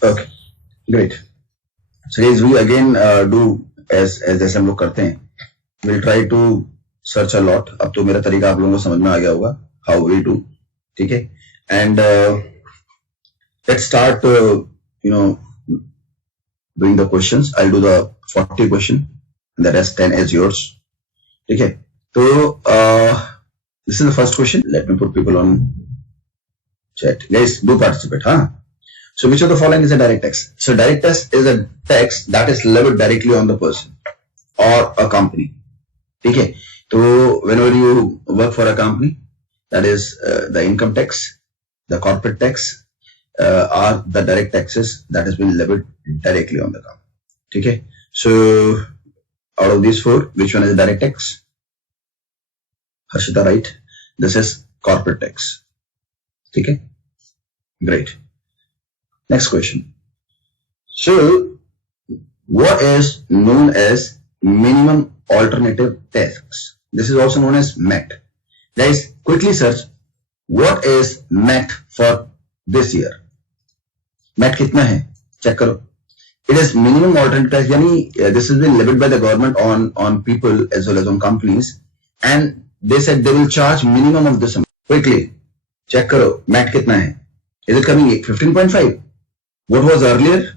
Okay, great. So guys, we again do as जैसे हम लोग करते हैं, we'll try to search a lot. अब तो मेरा तरीका आप लोगों को समझ में आ गया होगा how we do, ठीक है? And let's start doing the questions. I'll do the 40 question and the rest 10 is yours. ठीक है? तो this is the first question. Let me put people on chat. Guys, do participate, huh? So which of the following is a direct tax? So direct tax is a tax that is levied directly on the person or a company. ठीक है? तो whenever you work for a company, that is the income tax, the corporate tax are the direct taxes that has been levied directly on the company. ठीक है? So out of these four, which one is a direct tax? Harshita, right? This is corporate tax. ठीक है? Great. Next question. So, what is known as minimum alternative tax? This is also known as MAT. Guys, quickly search what is MAT for this year. MAT कितना है? Check करो. It is minimum alternative tax. यानी this has been levied by the government on people as well as on companies, and they said they will charge minimum of this amount. Quickly check करो MAT कितना है? Is it coming 15.5? What was earlier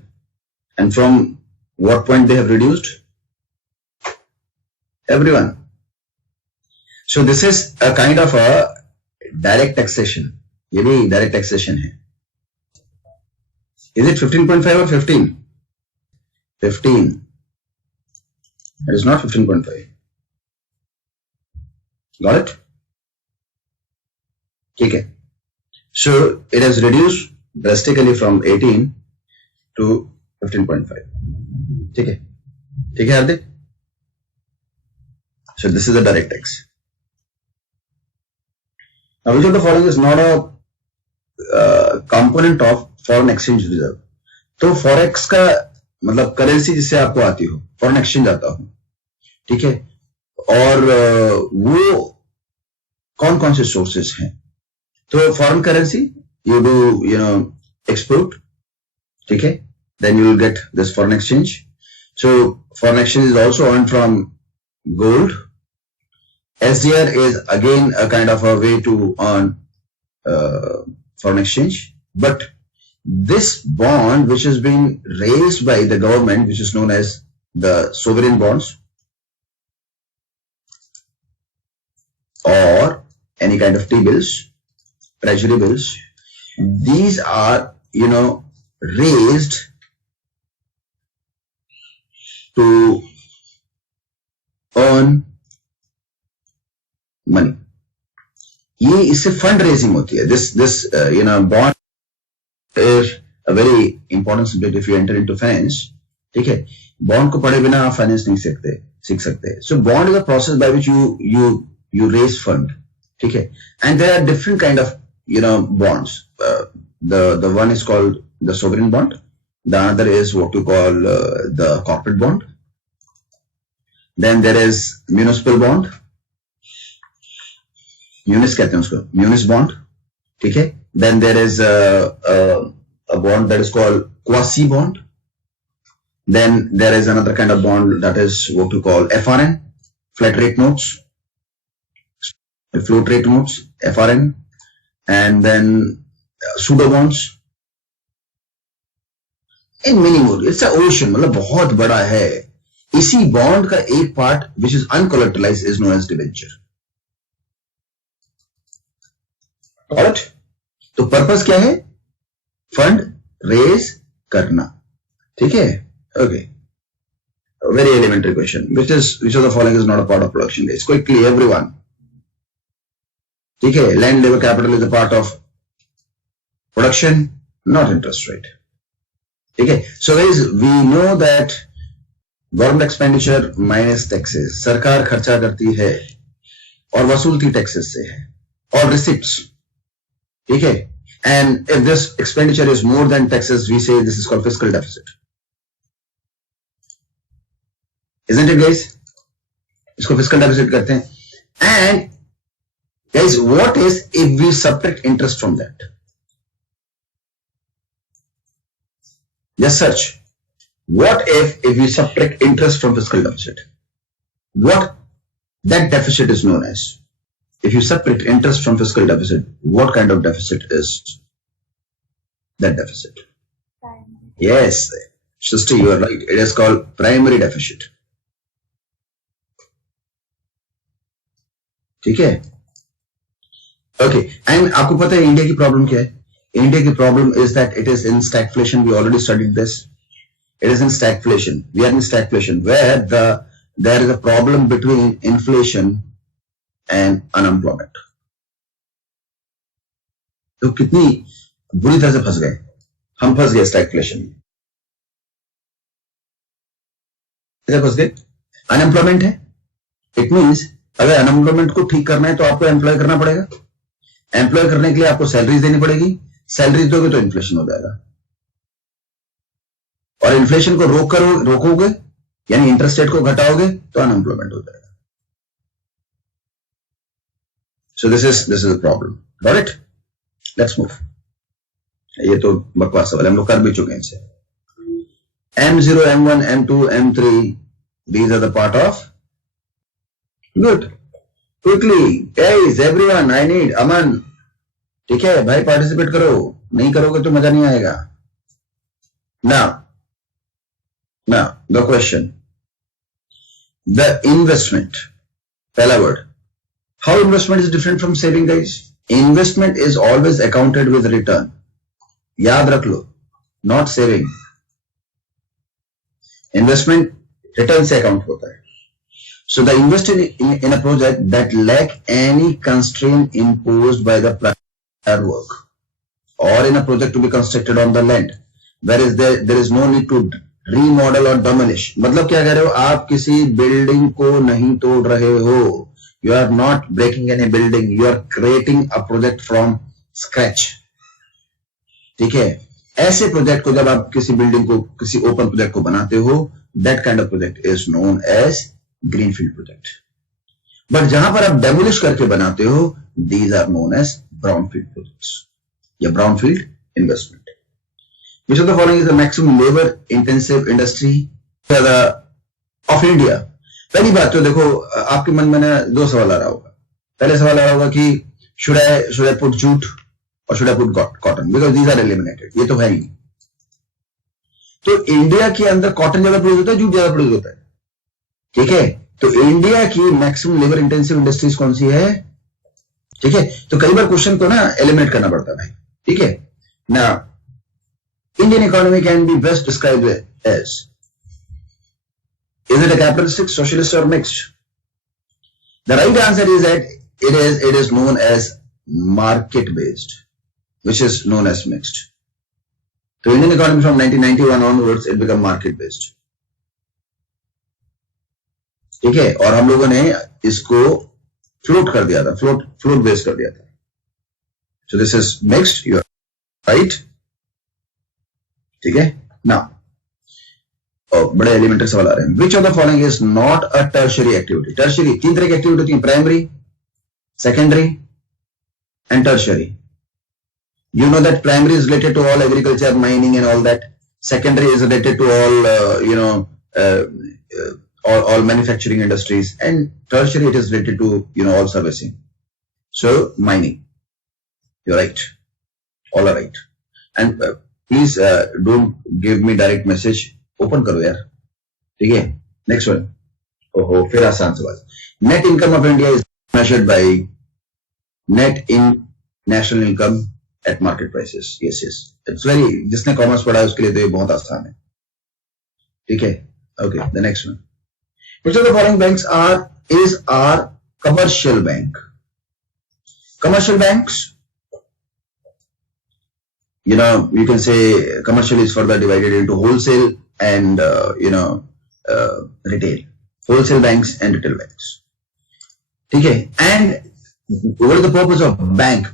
and from what point they have reduced? Everyone. So this is a kind of a direct taxation. ये भी direct taxation है. Is it 15.5 or 15? 15. It is not 15.5. Got it? ठीक है. So it has reduced drastically from 18 to 15.5. ठीक है? ठीक है हार्दिक? So this is the direct tax. Now which of the following is not a component of foreign exchange reserve? तो forex का मतलब currency जिससे आपको आती हो, फॉरेन एक्सचेंज आता हो, ठीक है? और वो कौन कौन से सोर्सेस हैं? तो foreign currency you do export, ठीक है? Then you will get this foreign exchange. So foreign exchange is also earned from gold. SDR is again a kind of a way to earn foreign exchange. But this bond which has been raised by the government, which is known as the sovereign bonds or any kind of T-bills, treasury bills, these are raised to earn money. ये इससे fund raising होती है. This bond is a very important subject if you enter into finance. ठीक है? Bond को पढ़े बिना आप फाइनेंस नहीं सीख सकते. So bond is a process by which you raise fund. ठीक है? And there are different kind of bonds. The one is called the sovereign bond. The other is what you call the corporate bond. Then there is municipal bond. Munis कहते हैं उसको, munis bond. ठीक है? Then there is a bond that is called quasi bond. Then there is another kind of bond that is what you call FRN, flat rate notes, float rate notes, FRN, and then pseudo bonds and many more. It's an ocean, मतलब बहुत बड़ा है. इसी bond का एक part which is uncollateralized is known as debenture. Got it? तो purpose क्या है? फंड रेज करना. ठीक है? Okay. A very elementary question. Which of the following is not a part of production? Guys, quickly everyone. ठीक है? Land, labor, capital is a part of production, not interest rate. ठीक है? So guys, we know that government expenditure minus taxes, सरकार खर्चा करती है और वसूलती टैक्सेस से है और receipts. ठीक है? And if this expenditure is more than taxes, we say this is called fiscal deficit. Isn't it guys? इसको fiscal deficit कहते हैं. And guys, what is if we subtract interest from that? Just search. What if we subtract interest from fiscal deficit? What that deficit is known as? If you subtract interest from fiscal deficit, what kind of deficit is that deficit? Yes, Shristi, you are right. It is called primary deficit. ठीक है? Okay, and आपको पता है India की problem क्या है? India की problem is that it is in stagflation. We already studied this. It is in stagflation. We are in stagflation where there is a problem between inflation and unemployment. तो कितनी बुरी तरह से फंस गए हम, फंस गए स्टैगफ्लेशन में। कैसे फंस गए? अनएम्प्लॉयमेंट है, इट मींस अगर अनएम्प्लॉयमेंट को ठीक करना है तो आपको एम्प्लॉय करना पड़ेगा। एम्प्लॉय करने के लिए आपको सैलरीज देनी पड़ेगी, सैलरीज दोगे तो इन्फ्लेशन हो जाएगा, और इन्फ्लेशन को रोकोगे यानी इंटरेस्ट रेट को घटाओगे तो अनएम्प्लॉयमेंट हो जाएगा। सो this is a problem. Got it? Let's move. ये तो बकवास सवाल हम लोग कर भी चुके हैं इनसे। M0, M1, M2, M3, these are the part of. Good. Quickly, guys, everyone, I need Aman. ठीक है भाई, पार्टिसिपेट करो, नहीं करोगे तो मजा नहीं आएगा। Now, the question. The investment. पहला word. How investment is different from saving, guys? Investment is always accounted with return. याद रख लो, not saving. Investment return से account होता है. So the invested in a project that lack any constraint imposed by the prior work, or in a project to be constructed on the land, whereas there is no need to remodel or demolish. मतलब क्या कह रहे हो? आप किसी building को नहीं तोड़ रहे हो. You are not breaking any building. You are creating a project from scratch. ठीक है? ऐसे प्रोजेक्ट को जब आप किसी बिल्डिंग को, किसी ओपन प्रोजेक्ट को बनाते हो, that kind of project is known as greenfield project. But जहां पर आप डेमोलिश करके बनाते हो, these are known as brownfield projects या brownfield investment. Which of the following is the maximum labor intensive industry of India? पहली बात तो देखो, आपके मन में ना दो सवाल आ रहा होगा। पहले सवाल आ रहा होगा कि should I put jute or should I put cotton, because these are eliminated. ये तो है ही नहीं। तो इंडिया के अंदर कॉटन ज्यादा प्रोड्यूस होता है, जूट ज्यादा प्रोड्यूस होता है। ठीक है? तो इंडिया की मैक्सिमम लेबर इंटेंसिव इंडस्ट्रीज कौन सी है? ठीक है? तो कई बार क्वेश्चन को ना एलिमिनेट करना पड़ता है भाई। ठीक है ना? Indian economy can be best describe as, is it a capitalistic, socialist or mixed? The right answer is that it is known as market based, which is known as mixed. So Indian economy from 1991 onwards it became market based. ठीक है? और हम लोगों ने इसको float कर दिया था, फ्लोट बेस्ड कर दिया था. So this is mixed, you are right. ठीक है? Now बड़े एलिमेंट्री सवाल आ रहे हैं. Which of the following is not a tertiary activity? Tertiary तीन तरह की एक्टिविटी होती है, primary, secondary and tertiary. You know that primary is related to all agriculture, mining and all that. Secondary is related to all all manufacturing industries, and tertiary it is related to all servicing. So mining, you're right, all are right. And please don't give me direct message. Open करो यार. ठीक है? Next one. ओहो, फिर आसान सवाल. Net income of India is measured by net in national income eight market prices. Yes it's very, जिसने commerce पढ़ा है उसके लिए तो ये बहुत आसान है. ठीक है? Okay, the next one. Which of the following banks is are commercial bank? Commercial banks, you can say commercial is further divided into wholesale and retail. Wholesale banks and retail banks. ठीक है? And what is the purpose of bank?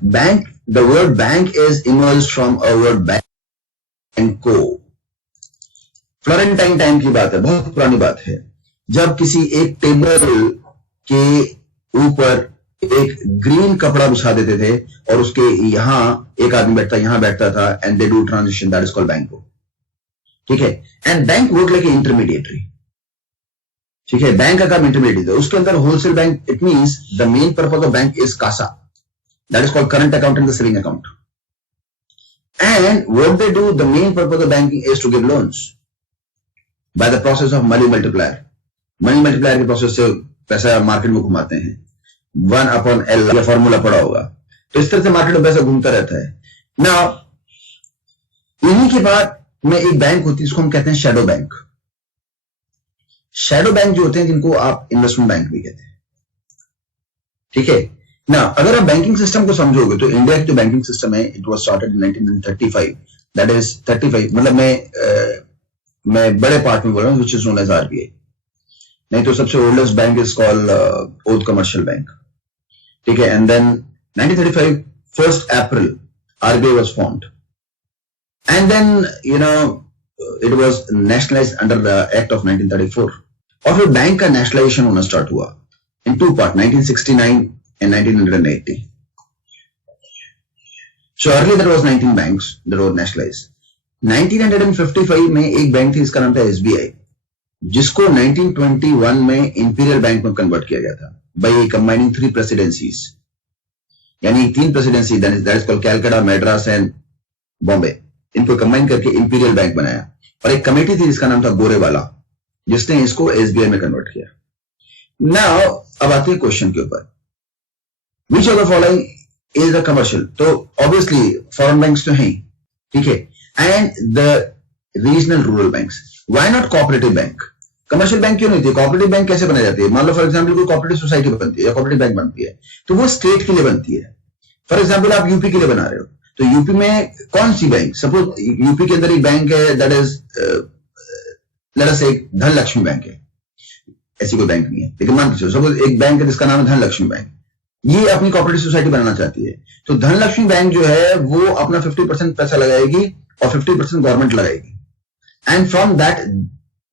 The word bank is emerged from a word banco. Florentine time की बात है, बहुत पुरानी बात है, जब किसी एक टेबल के ऊपर एक ग्रीन कपड़ा बिछा देते थे और उसके यहां एक आदमी बैठता, यहां बैठता था, and they do transition, that is called बैंको. ठीक है, and bank work like intermediatory, ठीक है, बैंक का काम इंटरमीडिएट है। उसके अंदर wholesale bank, it means the main purpose of bank is CASA, that is called current account and the saving account, and what they do, the main purpose of banking is to give loans by the process of money multiplier. Money multiplier के process से पैसा market में घुमाते हैं, 1/L या formula पड़ा होगा, तो इस तरह से मार्केट में पैसा घूमता रहता है। नाउ इन्हीं के बाद में एक बैंक होती है, इसको हम कहते हैं शैडो बैंक। शैडो बैंक जो होते हैं जिनको आप इन्वेस्टमेंट बैंक भी कहते हैं, ठीक है ना। अगर आप बैंकिंग सिस्टम को समझोगे तो इंडिया की जो बैंकिंग सिस्टम है, it was started in 1935, that is 35, मतलब मैं बड़े पार्ट में बोल रहा हूं, which is known as RBI. नहीं तो सबसे oldest bank is called old commercial bank, ठीक है। And then 1935 1st April RBI was formed, and then it was nationalised under the act of 1934। और फिर बैंक का नेशनलाइजेशन होना स्टार्ट हुआ in two part, 1969 and 1980। So early there was 19 banks that were nationalised. 1955 में एक bank थी, इसका नाम था एसबीआई, जिसको 1921 में इंपीरियल बैंक में कन्वर्ट किया गया था बाय कंबाइनिंग 3 प्रेसिडेंसीज, यानी 3 presidency, that is called Calcutta, Madras and Bombay, इनको कंबाइन करके इंपीरियल बैंक बनाया। और एक कमेटी थी जिसका नाम था गोरेवाला, जिसने इसको एसबीआई में कन्वर्ट किया। नाउ अब आते हैं क्वेश्चन के ऊपर, विच of the following is the commercial. तो ऑब्वियसली फॉरेन बैंक्स तो हैं, ठीक है, and the regional rural banks. Why not cooperative bank? Commercial bank क्यों नहीं थी? कोऑपरेटिव बैंक कैसे बनाई जाती है? मान लो फॉर एग्जांपल कोई कोऑपरेटिव सोसाइटी बनती है या कोऑपरेटिव बैंक बनती है, तो वो स्टेट के लिए बनती है। फॉर एग्जांपल आप यूपी के लिए बना रहे हो, तो यूपी में कौन सी बैंक, सपोज यूपी के अंदर एक बैंक है, दैट इज लेट अस से धनलक्ष्मी बैंक है, ऐसी कोई बैंक नहीं है, लेकिन मान लीजिए सपोज एक बैंक है जिसका नाम है धनलक्ष्मी बैंक, ये अपनी कोऑपरेटिव सोसाइटी बनाना चाहती है, तो धनलक्ष्मी बैंक जो है वो अपना 50% पैसा लगाएगी और 50% गवर्नमेंट लगाएगी, and from that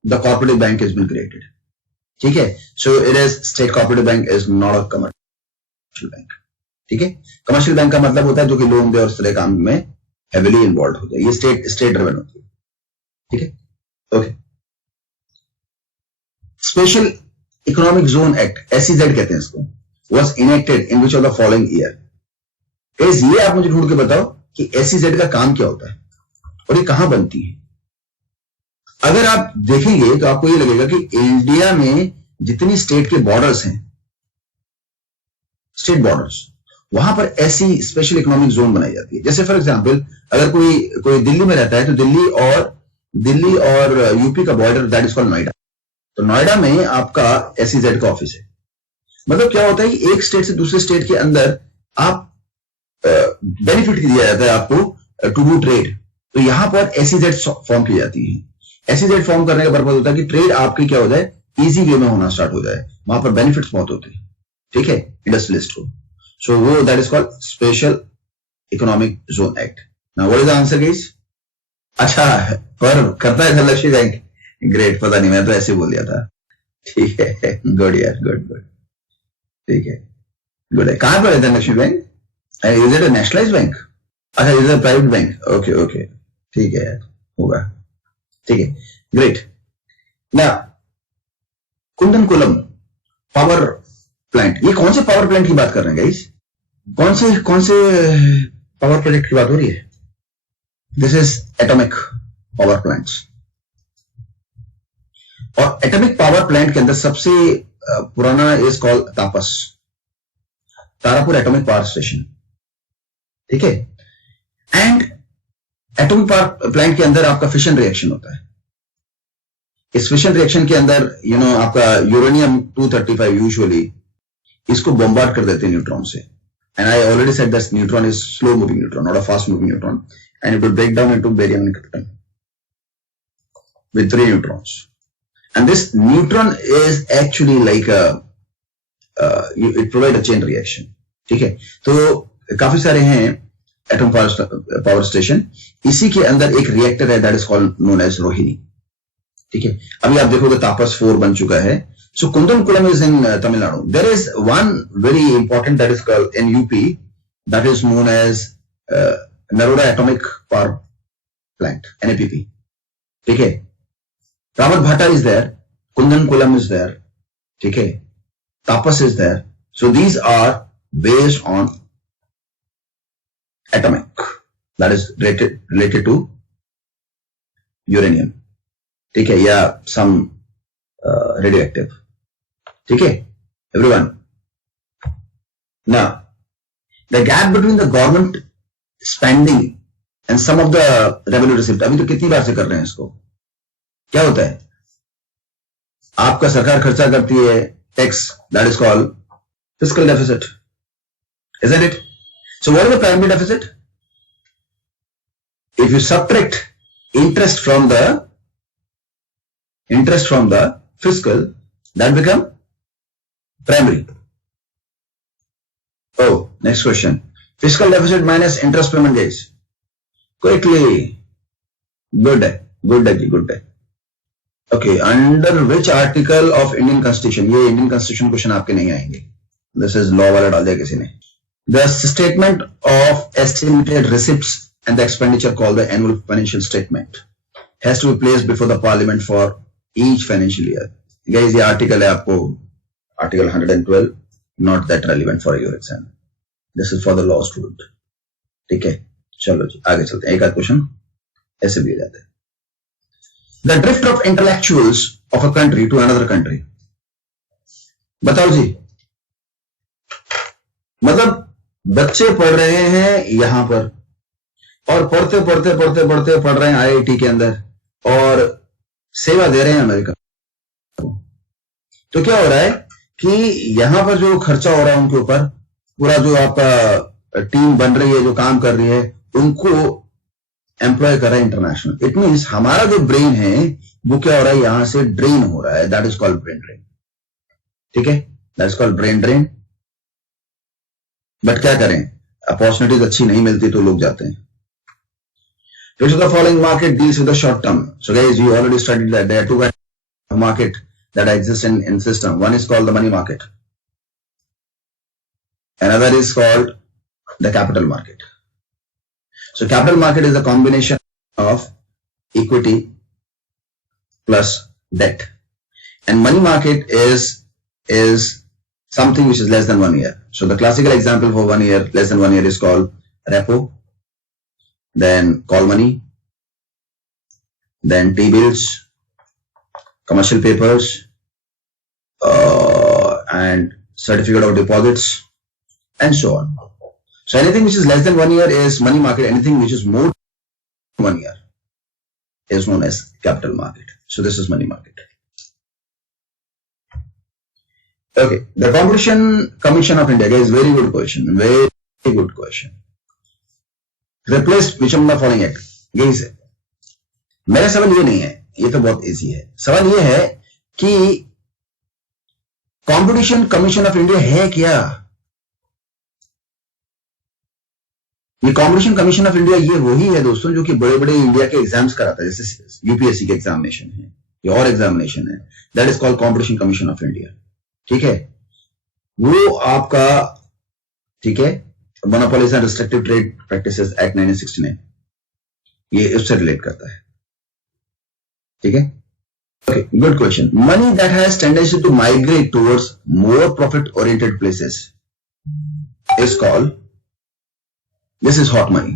the cooperative bank is been created, ठीक है। So it is state cooperative bank is not a commercial bank, ठीक है। कमर्शियल बैंक का मतलब होता है जो कि लोन दे और इस तरह काम में हेविली इन्वॉल्व हो जाए, ये स्टेट ड्रिवन होती है, ठीक है। Okay, special economic zone act, SEZ कहते हैं इसको, was enacted in which of the following year. ये आप मुझे ढूंढ के बताओ कि एसईजेड का काम क्या होता है और ये कहां बनती है। अगर आप देखेंगे तो आपको ये लगेगा कि इंडिया में जितनी स्टेट के बॉर्डर्स हैं, स्टेट बॉर्डर्स, वहां पर ऐसी स्पेशल इकोनॉमिक जोन बनाई जाती है। जैसे फॉर एग्जांपल अगर कोई दिल्ली में रहता है, तो दिल्ली और यूपी का border, that is called Noida, तो नोएडा में आपका एसईजेड का ऑफिस है। मतलब क्या होता है कि एक स्टेट से दूसरे स्टेट के अंदर आप बेनिफिट दिया जाता है आपको टू डू ट्रेड, तो यहां पर एसईजेड फॉर्म की जाती है। एसईजेड फॉर्म करने का पर्पज होता है कि ट्रेड आपकी क्या हो जाए, इजी वे में होना स्टार्ट हो जाए, वहां पर बेनिफिट्स बहुत होते हैं, ठीक है, इंडस्ट्रियलिस्ट को। सो वो that is called special economic zone act. Now what is the answer guys? अच्छा, पर करता है धनलक्ष्मी बैंक, ग्रेट, पता नहीं, मैं तो ऐसे बोल दिया था, ठीक है, गुड यार, गुड, ठीक है, गुड है। कहां पर है Dhanlaxmi bank? Is it a nationalised bank? अच्छा, is it a private bank? Okay, ठीक है यार, होगा, ठीक है, ग्रेट। ना कुंदनकुलम पावर प्लांट, ये कौन से पावर प्लांट की बात कर रहे हैं गाइस? कौन से पावर प्रोजेक्ट की बात हो रही है? This is atomic power plants. और एटॉमिक पावर प्लांट के अंदर सबसे पुराना is called Tapas, Tarapur atomic power station, ठीक है। एंड एटॉमिक पावर प्लांट के अंदर आपका फिशन रिएक्शन होता है। इस फिशन रिएक्शन के अंदर आपका यूरेनियम 235 यूजुअली इसको बॉम्बार्ड कर देते हैं न्यूट्रॉन से, and I already said that neutron is slow moving neutron, not a fast moving neutron, and it will break down into barium and krypton with 3 neutrons. And this neutron is actually like it provide a chain reaction, ठीक है। तो काफी सारे हैं atom power station, इसी के अंदर एक रिएक्टर है that is called known as Rohini, ठीक है। अभी आप देखोगे तापस 4 बन चुका है। So Kudankulam is in Tamil Nadu. There is one very important that is called in UP, that is known as Narora atomic power plant, NAPP, ठीक है, Rawatbhata is there, Kudankulam is there, ठीक है, तापस is there. So these are based on atomic, that is related to uranium, ठीक है, या some radioactive, ठीक है everyone. Now the gap between the government spending and some of the revenue received, अभी तो कितनी बार से कर रहे हैं इसको. क्या होता है, आपका सरकार खर्चा करती है tax, that is called fiscal deficit, isn't it? So what is the primary deficit? If you subtract interest from the fiscal, that become primary. Oh, next question. Fiscal deficit minus interest payment days. Quickly. Good. Okay, under which article of Indian Constitution? ये Indian Constitution question आपके नहीं आएंगे. This is law वाला डाल दिया किसी ने. The statement of estimated receipts and the expenditure called the annual financial statement has to be placed before the parliament for each financial year. Guys, ये article है आपको article 112, not that relevant for your exam. This is for the law student. ठीक है, चलो जी आगे चलते हैं. एक आध क्वेश्चन ऐसे भी जाते हैं. The drift of intellectuals of a country to another country. बताओ जी, मतलब बच्चे पढ़ रहे हैं यहां पर और पढ़ते पढ़ रहे हैं आईआईटी के अंदर और सेवा दे रहे हैं अमेरिका को. तो क्या हो रहा है कि यहां पर जो खर्चा हो रहा है उनके ऊपर, पूरा जो आपका टीम बन रही है, जो काम कर रही है, उनको एम्प्लॉय कर रहा है इंटरनेशनल. इट मींस हमारा जो ब्रेन है वो क्या हो रहा है, यहां से ड्रेन हो रहा है. That is called brain drain. ठीक है, that is called brain drain. But क्या करें, अपॉर्चुनिटीज अच्छी नहीं मिलती तो लोग जाते हैं. Which of the following market deals with the short term? So guys, you already studied that there are two kinds of market that exist in system. One is called the money market. Another is called the capital market. So capital market is a combination of equity plus debt, and money market is something which is less than 1 year. So the classical example for 1 year, less than 1 year, is called repo, then call money, then T-bills, commercial papers, and certificate of deposits, and so on. So anything which is less than 1 year is money market. Anything which is more than 1 year is known as capital market. So this is money market. Okay, the Competition Commission of India, guys, very good question, very good question. Replaced which of the following act? guys, मेरा सवाल ये नहीं है, ये तो बहुत easy है. सवाल ये है कि कंपटीशन कमीशन ऑफ इंडिया है क्या? ये कंपटीशन कमीशन ऑफ इंडिया ये वही है दोस्तों जो कि बड़े बड़े इंडिया के एग्जाम्स कराता है, जैसे यूपीएससी के एग्जामिनेशन है या और एग्जामिनेशन है. That is called competition commission of India. ठीक है, वो आपका, ठीक है, monopolies and restrictive trade practices act 1969 ये उससे रिलेट करता है. ठीक है, okay, good question. Money that has tendency to migrate towards more profit oriented places is called, this is hot money.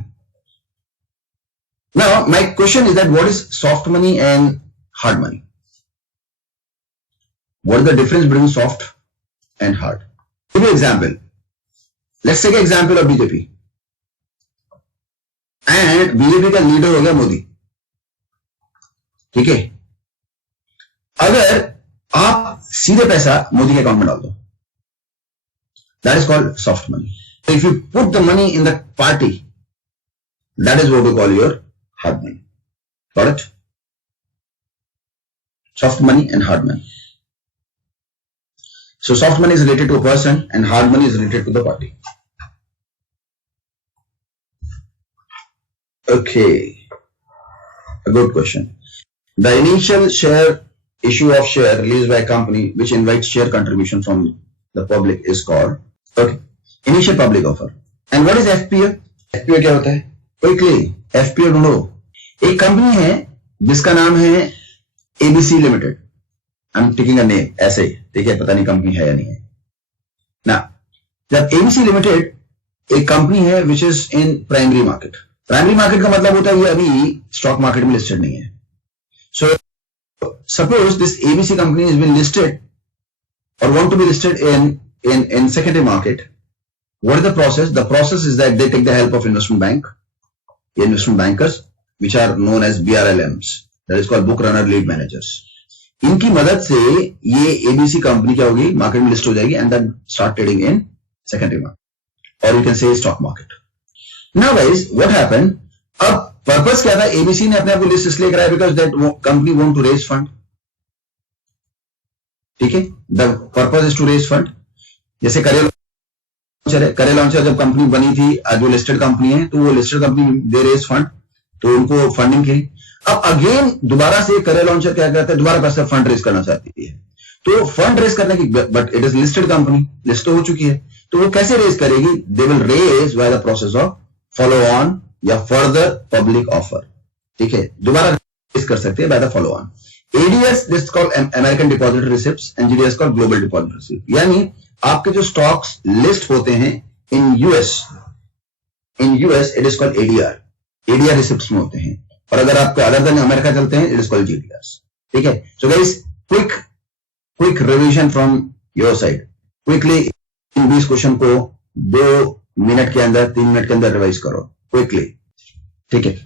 Now my question is that what is soft money and hard money? What is the difference between soft and hard? Give me an example. Let's take an example of BJP. And BJP का leader हो गया मोदी. ठीक है, अगर आप सीधे पैसा मोदी के अकाउंट में डाल दो, that is called soft money. If you put the money in the party, that is what we call your hard money. Got it? Soft money and hard money. So soft money is related to a person and hard money is related to the party. Okay, a good question. The initial share issue of share released by a company which invites share contribution from the public is called, okay, initial public offer. And what is FPO? FPO क्या होता है? Quickly FPO ढूंढो. एक company है जिसका नाम है ABC limited. I am taking a name ऐसे ही, ठीक है, पता नहीं कंपनी है या नहीं है ना। जब एबीसी लिमिटेड एक कंपनी है which is in primary market. Primary market का मतलब होता है ये अभी स्टॉक मार्केट में लिस्टेड नहीं है। So suppose this ABC company is been listed or want to be listed in secondary market. What is the process? The process is that they take the help of investment bankers, which are known as BRLMs. That is called book runner lead managers. इनकी मदद से ये ABC company क्या होगी, market में list हो जाएगी and then start trading in secondary market or you can say stock market. Now guys what happened, अब पर्पस क्या था, एबीसी ने अपने आप को लिस्ट इसलिए कराया because that company want to raise fund. ठीक है, the purpose is to raise fund. जैसे करे लॉन्चर जब कंपनी बनी थी, जो लिस्टेड कंपनी है, तो वो listed company they raise fund, तो उनको फंडिंग की। अब अगेन दोबारा से करे लॉन्चर क्या करता है, दोबारा पैसा फंड रेज करना चाहती है, तो फंड रेज करने की, but it is listed company, list तो हो चुकी है, तो वो कैसे रेज करेगी, they will raise by the process of follow on या फर्दर पब्लिक ऑफर। ठीक है, दोबारा रेज कर सकते हैं by the follow on. ADS, this is called American Depository Receipts, and GDS called Global Depository Receipts। यानी आपके जो स्टॉक्स लिस्ट होते हैं in US it is called ADR receipts में होते हैं, और अगर आपके अदर देन अमेरिका चलते हैं इट इज कॉल्ड GDRs। ठीक है, so guys quick revision from your side, quickly in 20 question को 2 मिनट के अंदर 3 मिनट के अंदर रिवाइज करो क्विकली। ठीक है,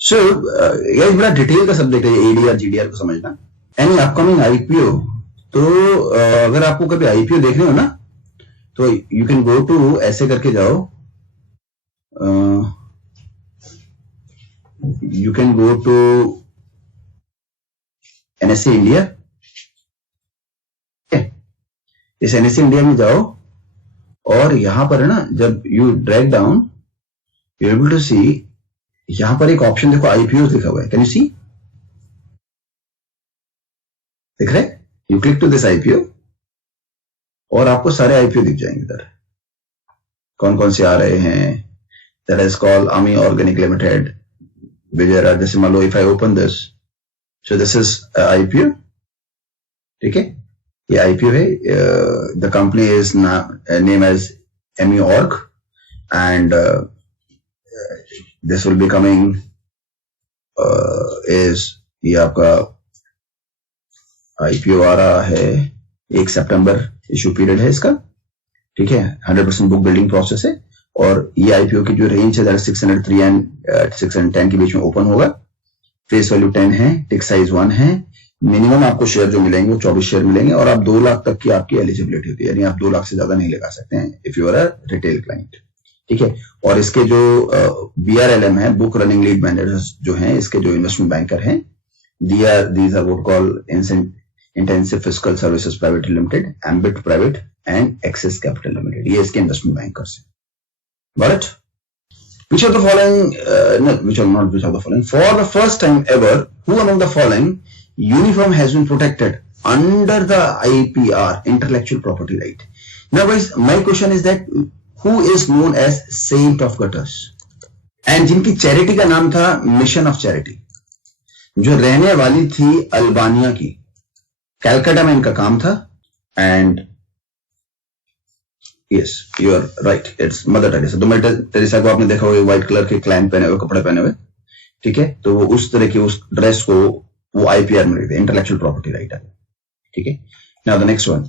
सो ये बड़ा डिटेल का सब्जेक्ट है ADR GDR को समझना। एनी अपकमिंग IPO, तो अगर आपको कभी IPO देखने हो ना, तो यू कैन गो टू, ऐसे करके जाओ, you can go to NSE India. इस NSE इंडिया में जाओ और यहां पर है ना, जब you drag down you able to see, यहां पर एक ऑप्शन देखो IPOs लिखा हुआ है, कैन यू सी, दिख रहा है? You click to this IPO और आपको सारे IPO दिख जाएंगे इधर, कौन कौन से आ रहे हैं। That is called Ami organic limited, विजयरा। जैसे मान लो if I open this, so this is IPO। ठीक है, ये IPO है, the company is name as Ami org and this will be coming is, ये आपका IPO आ रहा है 1 सितंबर, इशू पीरियड है इसका। ठीक है, 100% बुक बिल्डिंग प्रोसेस है, और ये IPO की जो रेंज है दैट 603 एंड 610 के बीच में ओपन होगा। फेस वैल्यू 10 है, टिक साइज 1 है। मिनिमम आपको शेयर जो मिलेंगे वो 24 शेयर मिलेंगे, और आप 2 लाख तक की आपकी एलिजिबिलिटी होती है, यानी आप 2 लाख से ज्यादा नहीं लगा सकते हैं if you are a retail client. ठीक है, और इसके जो BRLM है, बुक रनिंग लीड मैनेजर्स जो हैं, इसके जो इन्वेस्टमेंट बैंकर हैं, these are what called intensive fiscal services private limited, ambit private and axis capital limited, ये इसके इन्वेस्टमेंट बैंकर्स हैं। But which of the following for the first time ever, who among the following uniform has been protected under the IPR, intellectual property right? Now guys, my question is that who is known as saint of gutters, and जिनकी charity का नाम था mission of charity, जो रहने वाली थी Albania की, कैलकाटा में इनका काम था। And yes, you are right, it's Mother Teresa. तो मदर टेरेसा को आपने देखा होगा व्हाइट कलर के क्लाइन पहने हुए, कपड़े पहने हुए। ठीक है, तो वो उस तरह की उस ड्रेस को वो IPR में रखते हैं, इंटेलेक्चुअल प्रॉपर्टी राइट है। ठीक है, now the next one,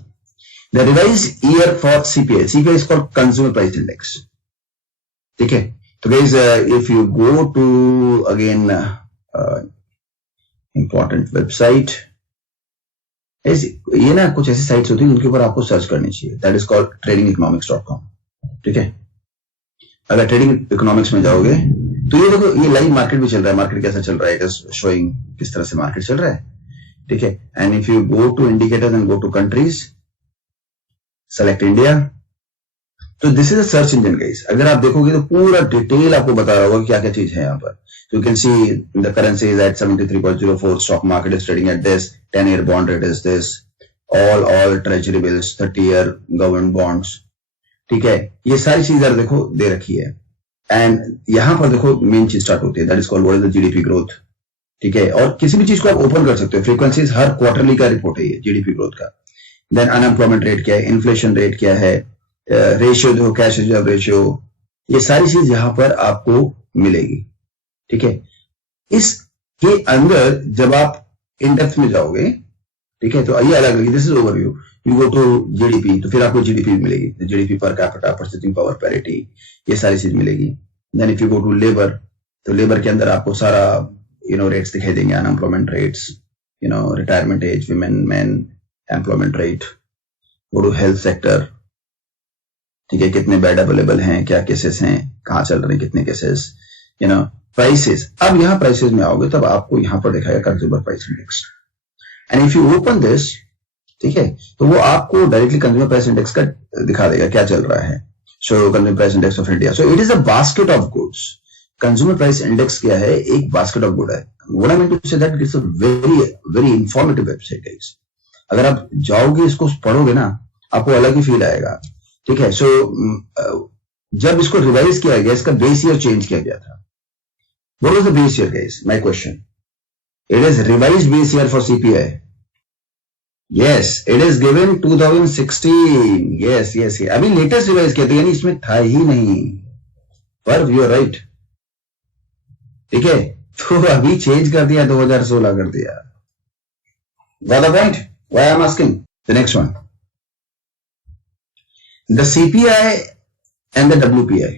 the revised year for CPI is called consumer price index. ठीक है, तो guys if you go to again important website, ये ना कुछ ऐसी साइट्स होती हैं जिनके ऊपर आपको सर्च करनी चाहिए, दैट इज कॉल्ड tradingeconomics.com। ठीक है, अगर ट्रेडिंग इकोनॉमिक्स में जाओगे तो ये देखो, ये लाइव मार्केट भी चल रहा है, मार्केट कैसा चल रहा है, इट इज शोइंग किस तरह से मार्केट चल रहा है। ठीक है, and if you go to indicators and go to countries, select India, तो this is a search engine guys. अगर आप देखोगे तो पूरा डिटेल आपको बता रहा होगा क्या क्या चीज है यहाँ पर। So you can see the currency is at 73.04, stock market is trading at this, 10-year bond rate is this, all treasury bills, 30-year government bonds। ठीक है, ये सारी चीजें देखो दे रखी है, एंड यहां पर देखो मेन चीज स्टार्ट होती है, that is called what is the GDP growth, ठीक है, और किसी भी चीज को आप ओपन कर सकते हो, फ्रीक्वेंसीज हर क्वार्टरली का रिपोर्ट है ये जीडीपी ग्रोथ का। देन अनएम्प्लॉयमेंट रेट क्या है, इन्फ्लेशन रेट क्या है, रेशियो जो कैश रिजर्व रेशियो, ये सारी चीज यहां पर आपको मिलेगी। ठीक है, इसके अंदर जब आप इन डेप्थ में जाओगे, ठीक है, तो ये अलग लगी, this is overview, you go to GDP, तो फिर आपको जीडीपी मिलेगी, GDP per capita, purchasing power, parity, ये सारी चीज मिलेगी। Then if you go to labour, तो लेबर के अंदर आपको सारा रेट्स दिखाई देंगे, unemployment rates, retirement age, women man employment rate. Go to health sector, ठीक है, कितने बेड अवेलेबल हैं, क्या केसेस हैं, कहाँ चल रहे हैं, कितने केसेस, प्राइसेस। अब यहाँ प्राइसेस में आओगे तब आपको यहाँ पर दिखाएगा consumer price index, and if you open this, ठीक है, तो वो आपको डायरेक्टली कंज्यूमर प्राइस इंडेक्स का दिखा देगा क्या चल रहा है। So consumer price index of India, so it is a basket of goods. Consumer price index क्या है, एक बास्केट ऑफ गुड है। What I mean to say that it's a very very informative website guys. अगर आप जाओगे इसको पढ़ोगे ना, आपको अलग ही फील आएगा। ठीक है, सो जब इसको रिवाइज किया गया, इसका बेस ईयर चेंज किया गया था। What was the base year guys, my question. It is revised base year for CPI. Yes, it is given 2016. Yes, yes, yes. अभी लेटेस्ट रिवाइज किया था, यानी इसमें था ही नहीं, पर यू आर राइट। ठीक है, तो अभी चेंज कर दिया, 2016 कर दिया। Got the point? Why I'm asking? The next one. The CPI and the WPI.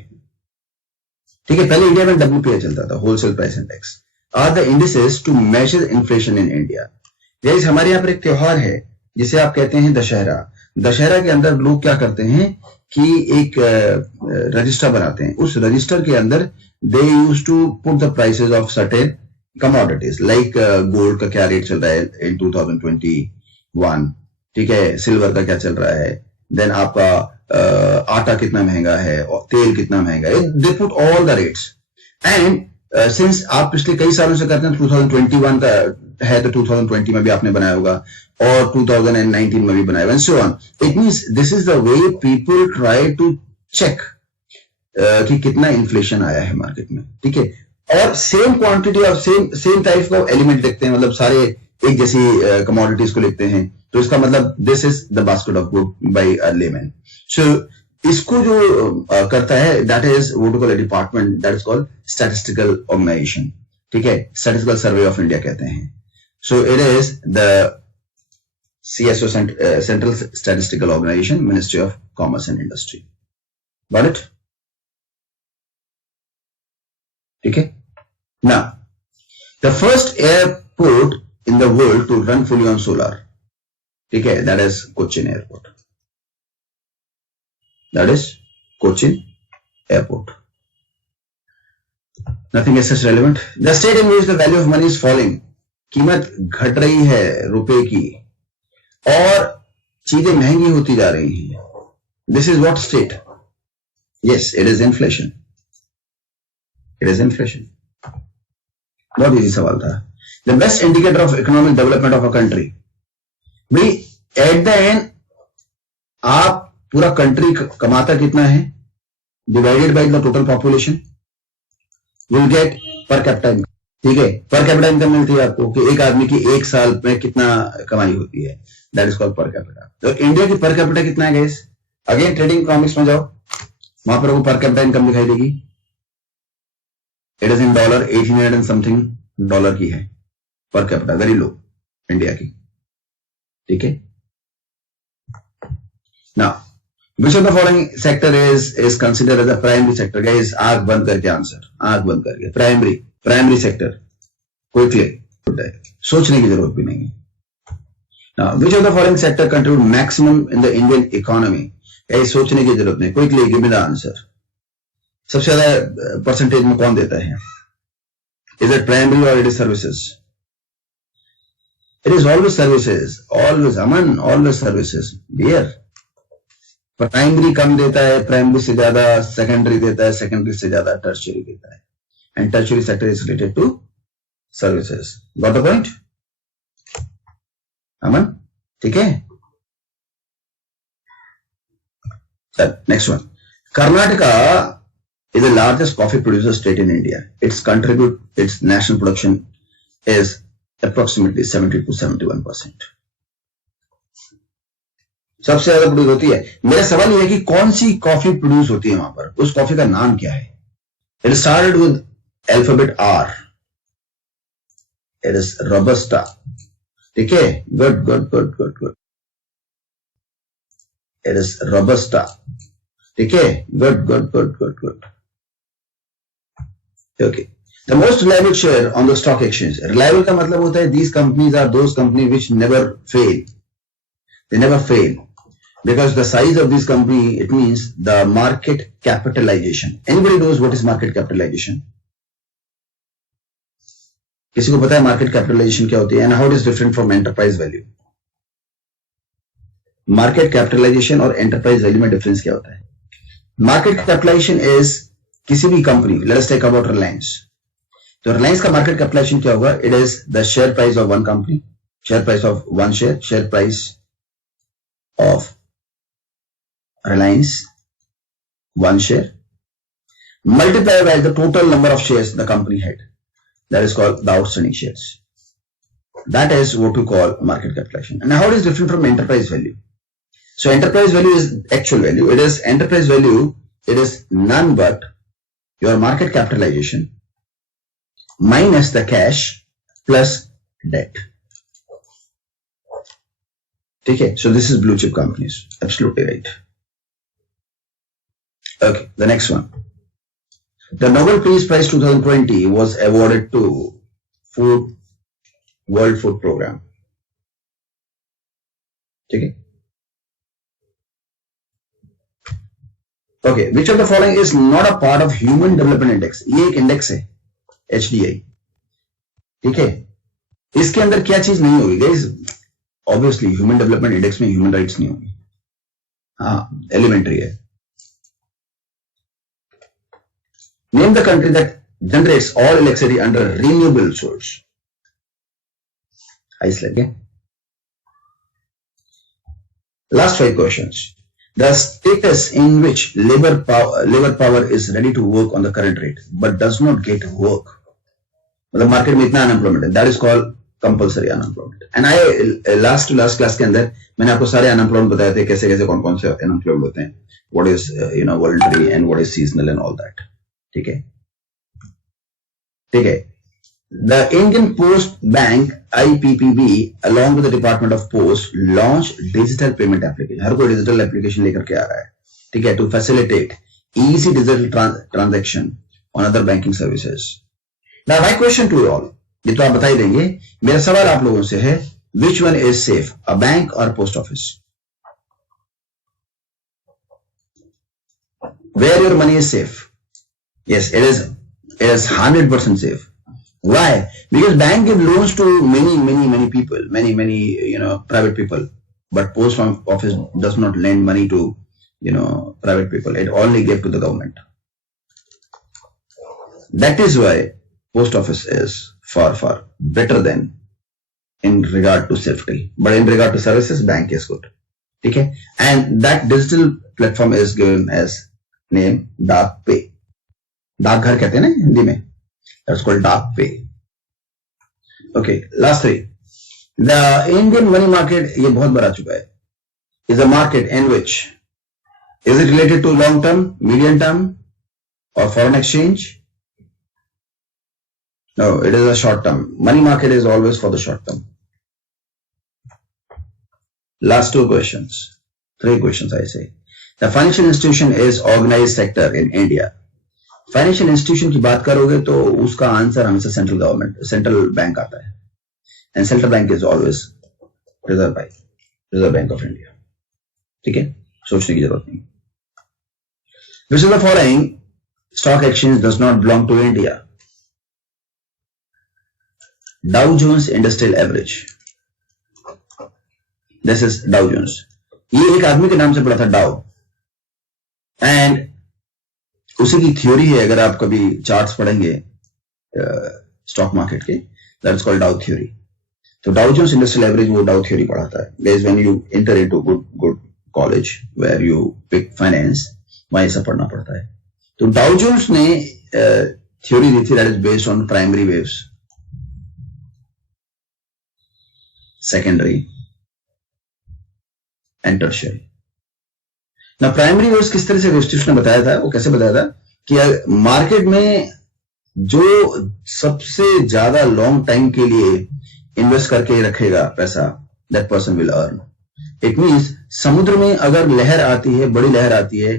ठीक है, पहले इंडिया में WPI चलता था, wholesale price index, are the indices to measure inflation in India. Guys, हमारे यहाँ पर एक त्योहार है जिसे आप कहते हैं दशहरा। दशहरा के अंदर लोग क्या करते हैं कि एक रजिस्टर बनाते हैं, उस रजिस्टर के अंदर they use to put the prices of certain commodities, like gold का क्या रेट चल रहा है इन 2021, ठीक है, सिल्वर का क्या चल रहा है, देन आपका आटा कितना महंगा है और तेल कितना महंगा है, they put all the rates. And since आप पिछले कई सालों से करते हैं, 2021 का है तो 2020 में भी आपने बनाया होगा और 2019 में भी बनाया होगा, so on. It means this is the way people try to check कि कितना इन्फ्लेशन आया है मार्केट में। ठीक है, और सेम क्वांटिटी और सेम टाइप का एलिमेंट देखते हैं, मतलब सारे एक जैसी कमोडिटीज को लिखते हैं, तो इसका मतलब this is the basket of good by a layman. So इसको जो करता है, that is what we call a department, that is called statistical organisation. ठीक है, स्टैटिस्टिकल सर्वे ऑफ इंडिया कहते हैं। So it is the CSO, Central Statistical Organization, Ministry of Commerce and Industry. Got it? Okay. Now, the first airport in the world to run fully on solar. Okay, that is Cochin Airport. That is Cochin Airport. Nothing is such relevant. The state in which the value of money is falling. कीमत घट रही है रुपए की और चीजें महंगी होती जा रही हैं। This is what state? Yes, it is inflation. It is inflation. बहुत इजी सवाल था। The best indicator of economic development of a country, भाई एट द एंड आप पूरा कंट्री कमाता कितना है divided by the total population, will get per capita income. ठीक है, पर कैपिटा इनकम मिलती है आपको कि एक आदमी की एक साल में कितना कमाई होती है, that is called per capita. तो इंडिया की पर कैपिटा कितना है गाइस? अगेन ट्रेडिंग इकोनॉमिक्स में जाओ, वहां पर वो पर कैपिटा इनकम दिखाई देगी। It is in dollar, 1800 and something dollar की है per capita, very low India की। ठीक है, now which of the following sector is considered as a primary sector? Guys, आंख बंद करके आंसर, आंख बंद करके। प्राइमरी सेक्टर, क्विकली, सोचने की जरूरत भी नहीं है। Now which of the following sector contribute maximum in the Indian economy? ये सोचने की जरूरत नहीं, quickly give me the answer. सबसे ज्यादा परसेंटेज में कौन देता है? Is it primary or it is services? It is always services, always Aman, always services dear. Primary कम देता है, प्राइमरी से ज्यादा सेकेंडरी देता है, सेकेंडरी से ज्यादा टर्शियरी देता है, and tertiary sector is related to services. Got the point? Aman? ठीक है? Next one. Karnataka is the largest coffee producer state in India. Its national production is approximately 70 to 71%. सबसे ज्यादा प्रोड्यूस होती है. मेरा सवाल यह है कि कौन सी कॉफी प्रोड्यूस होती है वहां पर, उस कॉफी का नाम क्या है? It started with alphabet R. It is Robusta. ठीक है, good. It is Robusta. ठीक है, good. Okay. The most reliable share on the stock exchange. Reliable का मतलब होता है these companies are those companies which never fail. They never fail. Because the size of this company, it means the market capitalization. Anybody knows what is market capitalization? किसी को पता है market capitalization क्या होती है and how it is different from enterprise value? Market capitalization और enterprise value में difference क्या होता है? Market capitalization is किसी भी company, let us take about Reliance. तो Reliance का market capitalization क्या होगा? It is the share price of one company, share price of one share price of Reliance, one share, multiplied by the total number of shares the company had. That is called the outstanding shares. That is what we call market capitalization. And how it is different from enterprise value? So enterprise value is actual value. It is enterprise value. It is none but your market capitalization minus the cash plus debt. Okay. So this is blue chip companies. Absolutely right. Okay, the next one. The Nobel Peace Prize 2020 was awarded to World Food Program. Okay. Okay, which of the following is not a part of Human Development Index? ये एक index है, HDI. ठीक है, इसके अंदर क्या चीज नहीं होगी guys? Obviously, Human Development Index में ह्यूमन राइट्स नहीं होगी. हाँ, एलिमेंट्री है. Name the country that generates all electricity under renewable source. Iceland. Okay? Last 5 questions. The status in which labor power is ready to work on the current rate but does not get work. मतलब market में इतना unemployment है, that is called compulsory unemployment. And I last class के अंदर मैंने आपको सारे unemployment बताए थे, कैसे कौन से अनएम्प्लॉयमेंट होते हैं, what is voluntary and what is seasonal and all that. ठीक है. The Indian Post Bank IPPB along with the Department of Post launched digital payment application. हर कोई digital application लेकर के आ रहा है. ठीक है, to facilitate easy digital transaction on other banking services. Now my question to you all, ये तो आप बता ही देंगे. मेरा सवाल आप लोगों से है, which one is safe, a bank or post office? Where your money is safe? Yes, it is 100% safe. Why? Because bank give loans to many people, many private people, but post office does not lend money to private people. It only gives to the government. That is why post office is far better than in regard to safety, but in regard to services, bank is good. Okay, and that digital platform is given as name Dark Pay. डाकघर कहते हैं ना हिंदी में, that's called Dark Pay. Okay, last 3. The Indian money market, ये बहुत बड़ा चुका है, is a market in which is it related to long term, medium term or foreign exchange? No, it is a short term. Money market is always for the short term. Last 2 questions, 3 questions I say. The financial institution is organized sector in India. Financial institution की बात करोगे तो उसका answer हमेशा central bank आता है, and central bank is always Reserve Bank of India. ठीक है, सोचने की जरूरत नहीं. Which is the following stock exchange does not belong to India? Dow Jones industrial average. This is Dow Jones. ये एक आदमी के नाम से पड़ा था, डाउ, एंड उसी की थ्योरी है. अगर आप कभी चार्ट्स पढ़ेंगे स्टॉक मार्केट के, दैट इज कॉल्ड डाउ थ्योरी. तो डाउ जोन्स इंडस्ट्रियल एवरेज वो डाउ थ्योरी पढ़ाता है. Guys, when you enter into good college where you pick finance, वहां ये सब पढ़ना पड़ता है. तो डाउ जोन्स ने थ्योरी दी थी, that is based on primary waves. Secondary and tertiary. ना प्राइमरी वेव्स किस तरह से विस्तृत ने बताया था, वो कैसे बताया था कि मार्केट में जो सबसे ज्यादा लॉन्ग टाइम के लिए इन्वेस्ट करके रखेगा पैसा, that person will earn. It means समुद्र में अगर लहर आती है, बड़ी लहर आती है,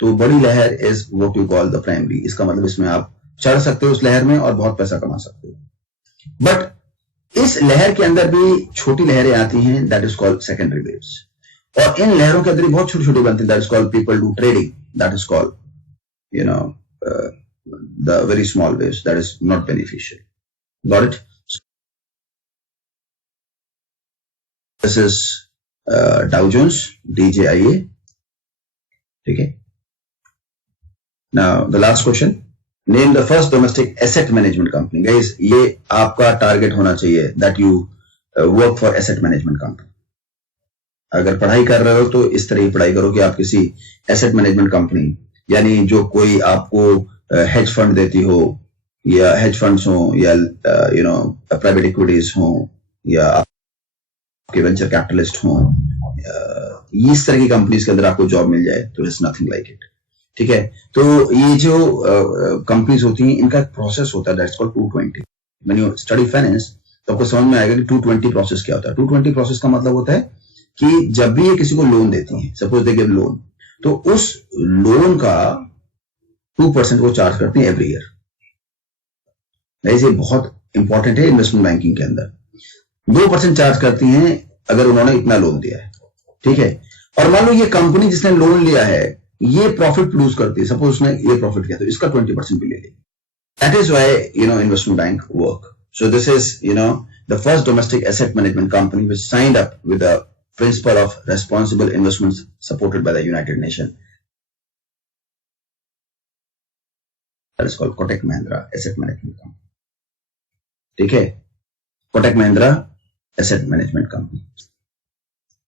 तो बड़ी लहर is what you call the primary. इसका मतलब इसमें आप चढ़ सकते हो उस लहर में और बहुत पैसा कमा सकते हो। बट इस लहर के अंदर भी छोटी लहरें आती हैं, that is called secondary waves. और इन लहरों के अंदर बहुत छोटी छोटी बनती है, that is called people do trading, that is called the very small waves, that is not beneficial. Got it? This is Dow Jones, DJIA. Okay. Now the last question. Name the first domestic asset management company. Guys, ये आपका target होना चाहिए, that you work for asset management company. अगर पढ़ाई कर रहे हो तो इस तरह ही पढ़ाई करो कि आप किसी एसेट मैनेजमेंट कंपनी, यानी जो कोई आपको हेज फंड देती हो, या हेज फंड्स हो, या प्राइवेट इक्विटीज हो, या आपके वेंचर कैपिटलिस्ट हो, इस तरह की कंपनीज के अंदर आपको जॉब मिल जाए तो इट्स नथिंग लाइक इट। ठीक है, तो ये जो कंपनीज होती हैं, इनका एक प्रोसेस होता है, that's called 220। When you study finance तो आपको समझ में आएगा कि 220 प्रोसेस क्या होता है। 220 प्रोसेस का मतलब होता है कि जब भी ये किसी को लोन देती हैं, सपोज दे गिव लोन, तो उस लोन का 2% वो चार्ज करते हैं एवरी ईयर। ये बहुत इंपॉर्टेंट है इन्वेस्टमेंट बैंकिंग के अंदर। 2% चार्ज करती हैं अगर उन्होंने इतना लोन दिया है। ठीक है, और मान लो ये कंपनी जिसने लोन लिया है ये प्रॉफिट प्रोड्यूस करती है, सपोज उसने ये प्रॉफिट किया तो इसका 20% भी ले लेगी। That is why investment bank work. So this is the first domestic asset management company which signed up with the principle of responsible investment supported by the United nation. That is called Kotak Mahindra Asset Management Company. ठीक है, Kotak Mahindra Asset Management Company.